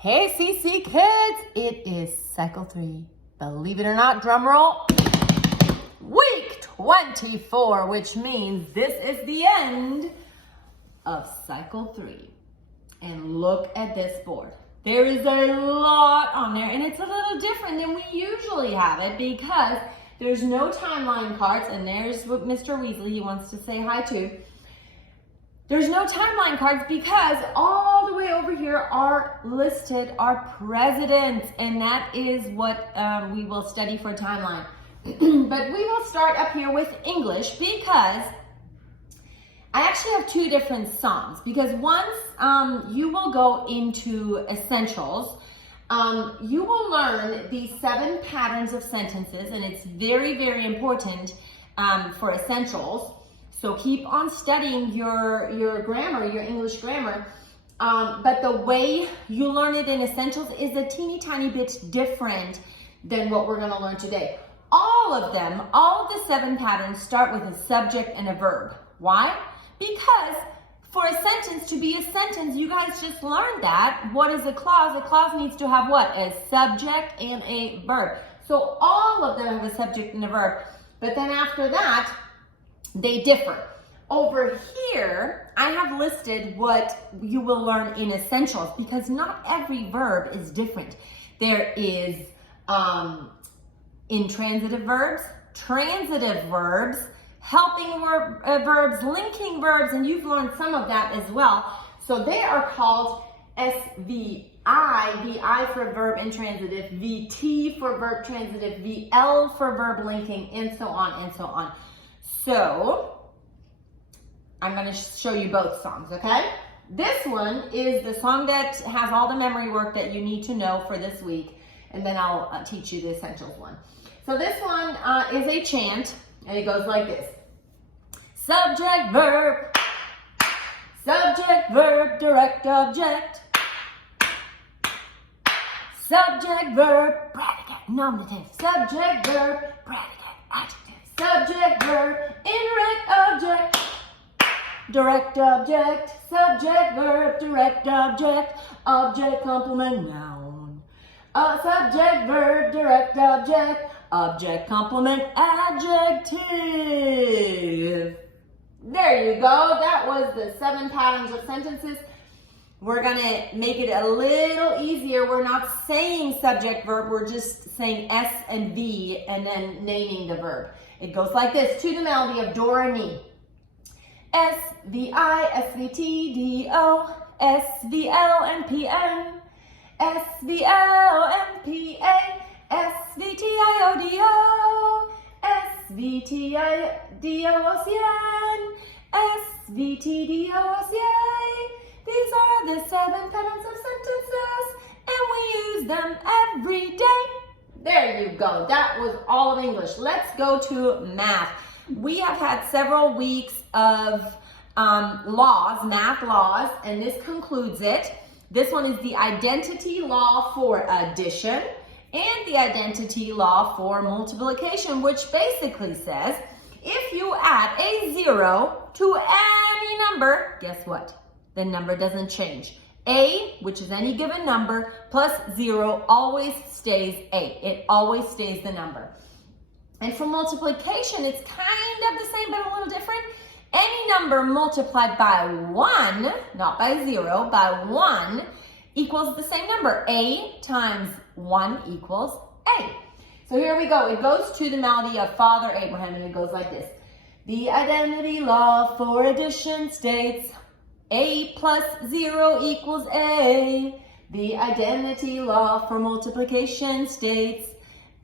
Hey CC kids, it is cycle 3. Believe it or not, drum roll, week 24, which means this is the end of cycle 3. And look at this board. There is a lot on there, and it's a little different than we usually have it because there's no timeline cards, and there's what Mr. Weasley, he wants to say hi to. There's no timeline cards because all the way over here are listed our presidents, and that is what we will study for timeline. But we will start up here with English because I actually have two different songs, because once you will go into essentials, you will learn the 7 patterns of sentences, and it's very, very important for essentials. So keep on studying your grammar, your English grammar. But the way you learn it in essentials is a teeny tiny bit different than what we're gonna learn today. All of them, all of the 7 patterns start with a subject and a verb. Why? Because for a sentence to be a sentence, you guys just learned that. What is a clause? A clause needs to have what? A subject and a verb. So all of them have a subject and a verb. But then after that, they differ. Over here, I have listed what you will learn in essentials because not every verb is different. There is intransitive verbs, transitive verbs, helping verbs, linking verbs, and you've learned some of that as well. So they are called SVI, VI for verb intransitive, VT for verb transitive, VL for verb linking, and so on and so on. So, I'm going to show you both songs, okay? This one is the song that has all the memory work that you need to know for this week, and then I'll teach you the essentials one. So this one is a chant, and it goes like this. Subject, verb, direct object, subject, verb, predicate, nominative, subject, verb, predicate, adjective. Subject, verb, indirect object, direct object, subject, verb, direct object, object, complement, noun. Subject, verb, direct object, complement, adjective. There you go. That was the 7 patterns of sentences. We're gonna make it a little easier. We're not saying subject, verb. We're just saying S and V and then naming the verb. It goes like this, to the melody of Do, Re, Mi. S-V-I, S-V-T, D-O, S-V-L, N-P-N, S-V-L, N-P-A, S-V-T-I-O-D-O, S-V-T-I-D-O-O-C-N, S-V-T-D-O-O-C-A. These are the 7 patterns of sentences, and we use them every day. There you go. That was all of English. Let's go to math. We have had several weeks of laws, math laws, and this concludes it. This one is the identity law for addition and the identity law for multiplication, which basically says if you add a 0 to any number, guess what? The number doesn't change. A, which is any given number, plus 0 always stays A. It always stays the number. And for multiplication, it's kind of the same, but a little different. Any number multiplied by 1, not by 0, by 1, equals the same number. A times 1 equals A. So here we go. It goes to the melody of Father Abraham, and it goes like this. The identity law for addition states A plus 0 equals A. The identity law for multiplication states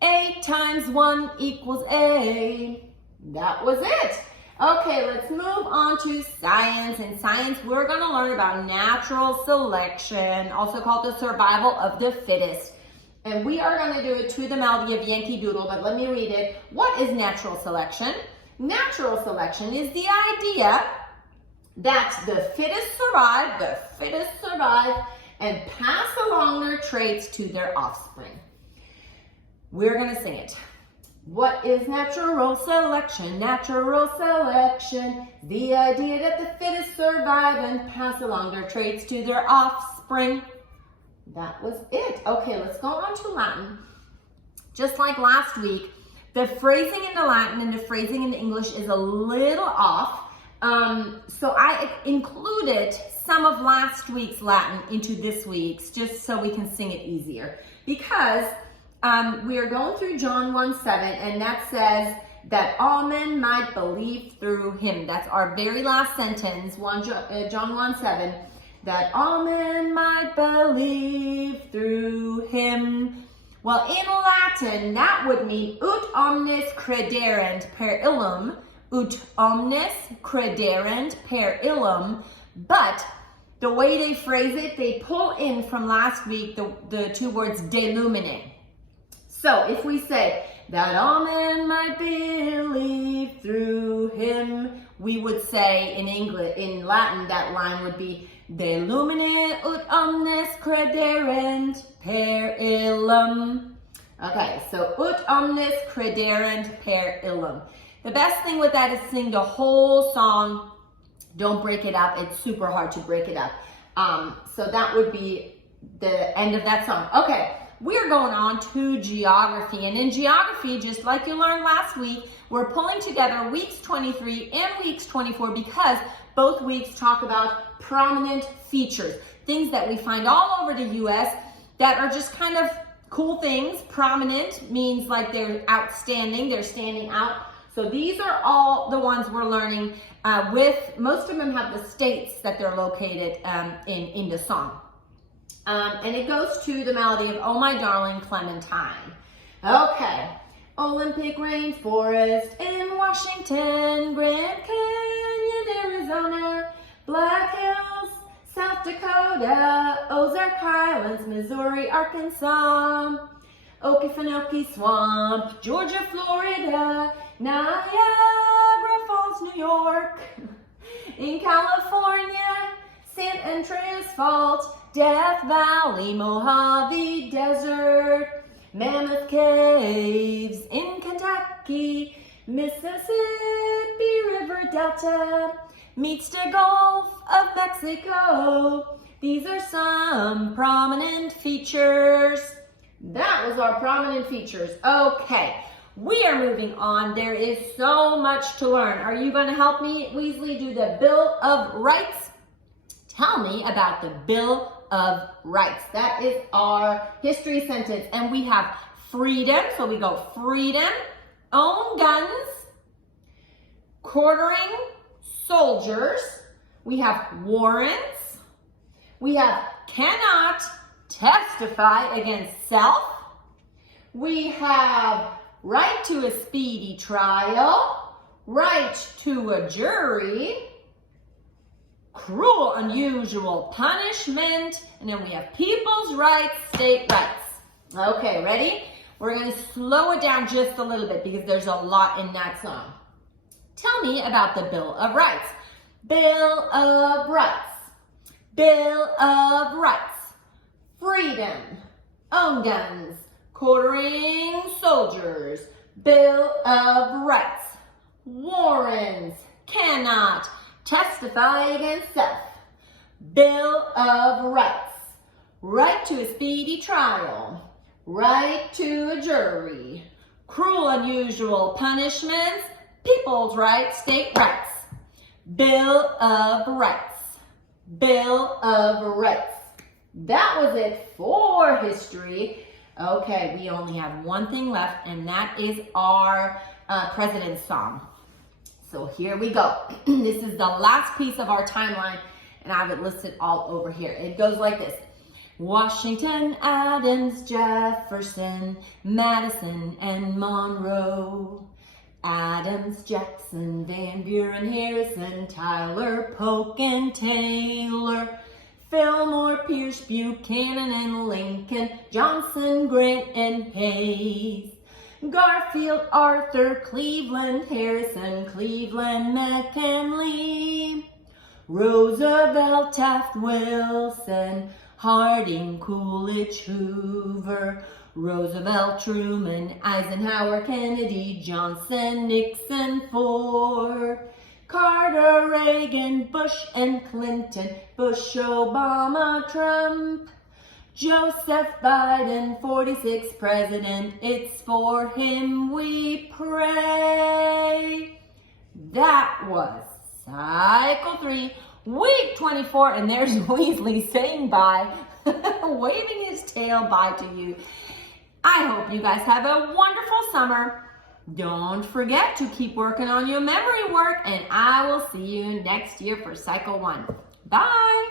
A times 1 equals A. That was it. Okay, let's move on to science. In science, we're going to learn about natural selection, also called the survival of the fittest. And we are going to do it to the melody of Yankee Doodle, but let me read it. What is natural selection? Natural selection is the idea that the fittest survive and pass along their traits to their offspring. We're going to sing it. What is natural selection? Natural selection, the idea that the fittest survive and pass along their traits to their offspring. That was it. Okay, let's go on to Latin. Just like last week, the phrasing in the Latin and the phrasing in the English is a little off. So I included some of last week's Latin into this week's just so we can sing it easier. Because we are going through John 1:7, and that says that all men might believe through him. That's our very last sentence, John 1:7, that all men might believe through him. Well, in Latin, that would mean ut omnes crederent per illum, ut omnes crederent per illum, but the way they phrase it, they pull in from last week the two words de lumine. So if we say that all men might believe through him, we would say in Latin, that line would be de lumine ut omnes crederent per illum. Okay, so ut omnes crederent per illum. The best thing with that is sing the whole song. Don't break it up. It's super hard to break it up. So that would be the end of that song. Okay, we're going on to geography. And in geography, just like you learned last week, we're pulling together weeks 23 and weeks 24 because both weeks talk about prominent features, things that we find all over the U.S. that are just kind of cool things. Prominent means like they're outstanding, they're standing out. So these are all the ones we're learning with, most of them have the states that they're located in the song. And it goes to the melody of Oh My Darling Clementine. Okay. Olympic rainforest in Washington, Grand Canyon, Arizona, Black Hills, South Dakota, Ozark Highlands, Missouri, Arkansas, Okefenokee Swamp, Georgia, Florida, Niagara Falls, New York, in California, San Andreas Fault, Death Valley, Mojave Desert, Mammoth Caves in Kentucky, Mississippi River Delta, meets the Gulf of Mexico. These are some prominent features. That was our prominent features. Okay, we are moving on. There is so much to learn. Are you going to help me, Weasley, do the Bill of Rights? Tell me about the Bill of Rights. That is our history sentence. And we have freedom. So we go freedom, own guns, quartering soldiers. We have warrants. We have cannot testify against self. We have right to a speedy trial, right to a jury, cruel, unusual punishment, and then we have people's rights, state rights. Okay, ready? We're going to slow it down just a little bit because there's a lot in that song. Tell me about the Bill of Rights. Bill of Rights. Bill of Rights. Freedom, own guns, quartering soldiers, Bill of Rights, warrants, cannot testify against self, Bill of Rights, right to a speedy trial, right to a jury, cruel, unusual punishments, people's rights, state rights, Bill of Rights, Bill of Rights. That was it for history. Okay, we only have one thing left, and that is our President's Song. So here we go. This is the last piece of our timeline, and I have it listed all over here. It goes like this. Washington, Adams, Jefferson, Madison, and Monroe. Adams, Jackson, Van Buren, Harrison, Tyler, Polk, and Taylor. Fillmore, Pierce, Buchanan, and Lincoln, Johnson, Grant, and Hayes. Garfield, Arthur, Cleveland, Harrison, Cleveland, McKinley. Roosevelt, Taft, Wilson, Harding, Coolidge, Hoover. Roosevelt, Truman, Eisenhower, Kennedy, Johnson, Nixon, Ford. Carter, Reagan, Bush, and Clinton, Bush, Obama, Trump, Joseph Biden, 46th president, it's for him we pray. That was cycle 3, week 24, and there's Weasley saying bye, waving his tail bye to you. I hope you guys have a wonderful summer. Don't forget to keep working on your memory work, and I will see you next year for cycle 1. Bye.